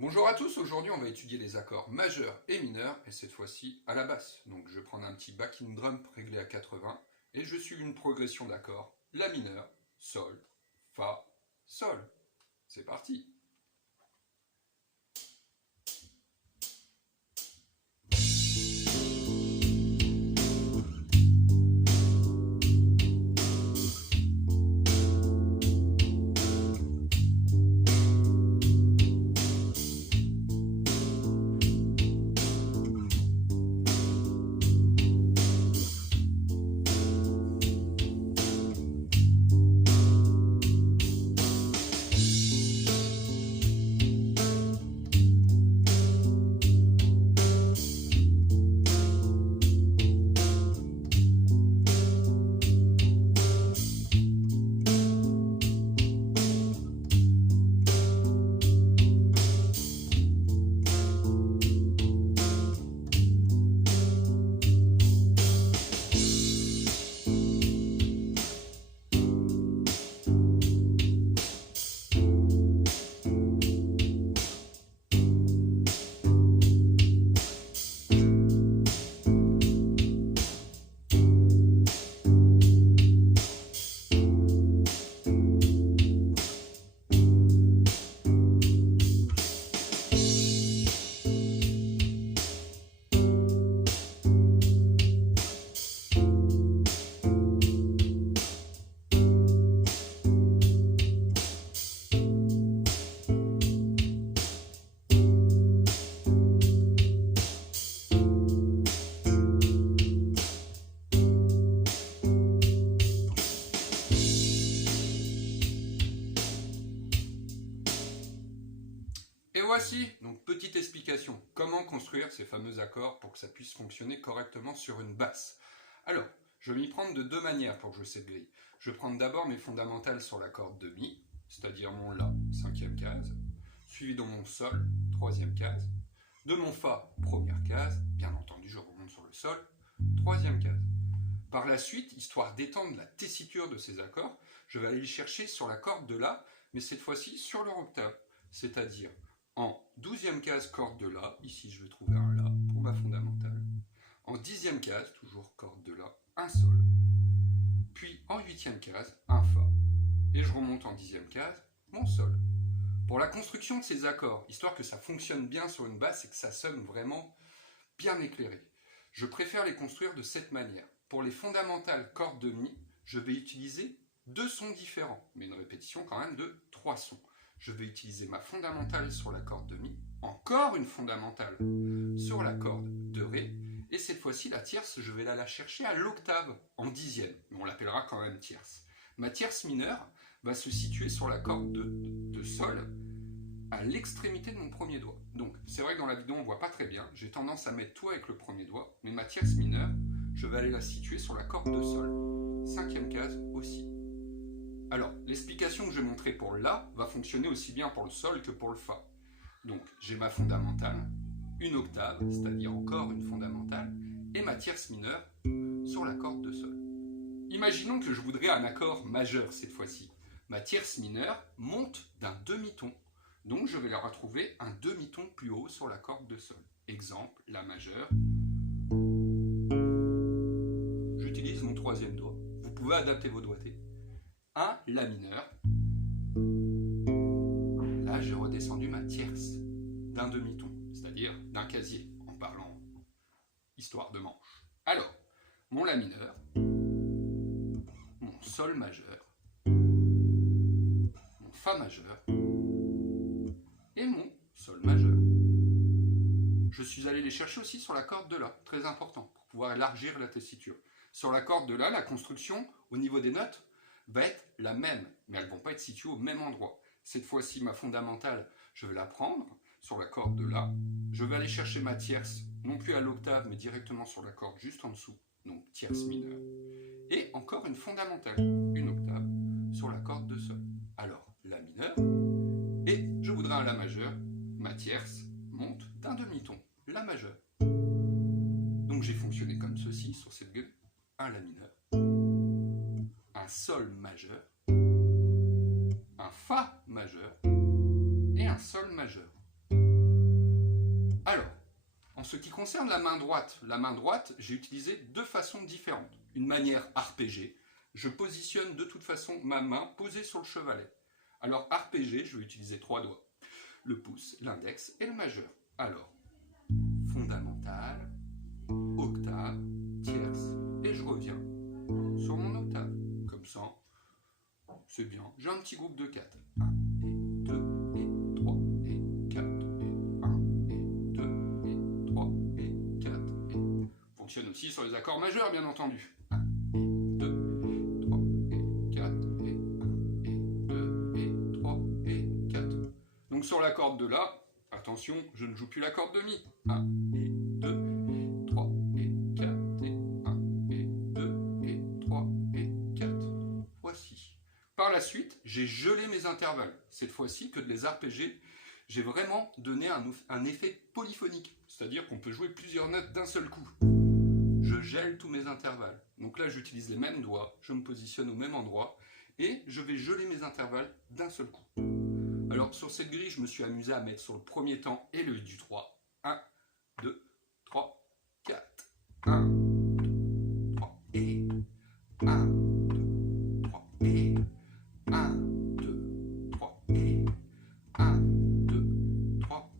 Bonjour à tous, aujourd'hui on va étudier les accords majeurs et mineurs, et cette fois-ci à la basse. Donc je vais prendre un petit backing drum réglé à 80, et je suis une progression d'accords, la mineur, sol, fa, sol. C'est parti. Et voici, donc petite explication, comment construire ces fameux accords pour que ça puisse fonctionner correctement sur une basse. Alors, je vais m'y prendre de deux manières pour jouer cette grille. Je vais prendre d'abord mes fondamentales sur la corde de Mi, c'est-à-dire mon La, cinquième case, suivi de mon Sol, troisième case, de mon Fa, première case, bien entendu je remonte sur le Sol, troisième case. Par la suite, histoire d'étendre la tessiture de ces accords, je vais aller les chercher sur la corde de La, mais cette fois-ci sur leur octave, c'est-à-dire en 12e case, corde de La, ici je vais trouver un La pour ma fondamentale. En 10e case, toujours corde de La, un Sol. Puis en 8e case, un Fa. Et je remonte en 10e case, mon Sol. Pour la construction de ces accords, histoire que ça fonctionne bien sur une basse et que ça sonne vraiment bien éclairé, je préfère les construire de cette manière. Pour les fondamentales corde de Mi, je vais utiliser deux sons différents, mais une répétition quand même de 3 sons. Je vais utiliser ma fondamentale sur la corde de Mi, encore une fondamentale sur la corde de Ré, et cette fois-ci la tierce, je vais la chercher à l'octave, en dixième, mais on l'appellera quand même tierce. Ma tierce mineure va se situer sur la corde de Sol, à l'extrémité de mon premier doigt. Donc c'est vrai que dans la vidéo on ne voit pas très bien, j'ai tendance à mettre tout avec le premier doigt, mais ma tierce mineure, je vais aller la situer sur la corde de Sol, cinquième case aussi. Alors, l'explication que je vais montrer pour La va fonctionner aussi bien pour le Sol que pour le Fa. Donc, j'ai ma fondamentale, une octave, c'est-à-dire encore une fondamentale, et ma tierce mineure sur la corde de Sol. Imaginons que je voudrais un accord majeur cette fois-ci. Ma tierce mineure monte d'un demi-ton, donc je vais la retrouver un demi-ton plus haut sur la corde de Sol. Exemple, La majeure. J'utilise mon troisième doigt. Vous pouvez adapter vos doigtés. Un La mineur. Là, j'ai redescendu ma tierce d'un demi-ton, c'est-à-dire d'un casier, en parlant histoire de manche. Alors, mon La mineur, mon Sol majeur, mon Fa majeur et mon Sol majeur. Je suis allé les chercher aussi sur la corde de La, très important, pour pouvoir élargir la tessiture. Sur la corde de La, la construction, au niveau des notes, va être la même, mais elles ne vont pas être situées au même endroit. Cette fois-ci, ma fondamentale, je vais la prendre sur la corde de La. Je vais aller chercher ma tierce, non plus à l'octave, mais directement sur la corde juste en dessous, donc tierce mineure. Et encore une fondamentale, une octave, sur la corde de Sol. Alors, La mineur, et je voudrais un La majeur, ma tierce monte d'un demi-ton, La majeur. Donc j'ai fonctionné comme ceci sur cette gueule, un La mineur, un Sol majeur, un Fa majeur et un Sol majeur. En ce qui concerne la main droite, j'ai utilisé deux façons différentes. Une manière arpégée, je positionne de toute façon ma main posée sur le chevalet. Alors arpégé, je vais utiliser 3 doigts. Le pouce, l'index et le majeur. Alors, fondamentale, octave, tierce, et je reviens sur mon octave. Comme ça, c'est bien. J'ai un petit groupe de 4. 1 et 2 et 3 et 4 et 1 et 2 et 3 et 4 et... Fonctionne aussi sur les accords majeurs, bien entendu. 1 et 2, 3 et 4 et 1 et 2 et 3 et 4. Donc sur la corde de La, attention, je ne joue plus la corde de Mi. 1 et 2, 3 et 4 et 1 et 2 et 3 et 4. Voici. Par la suite, j'ai gelé mes intervalles. Cette fois-ci, que de les arpéger, j'ai vraiment donné un effet polyphonique. C'est-à-dire qu'on peut jouer plusieurs notes d'un seul coup. Je gèle tous mes intervalles. Donc là, j'utilise les mêmes doigts, je me positionne au même endroit et je vais geler mes intervalles d'un seul coup. Alors, sur cette grille, je me suis amusé à mettre sur le premier temps et le du 3. 1, 2, 3, 4. 1, 2, 3 et 1, 2, 3 et 1, 2, 3 et 1, 2, 3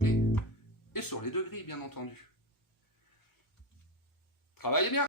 et sur les deux grilles, bien entendu. Travaillez bien!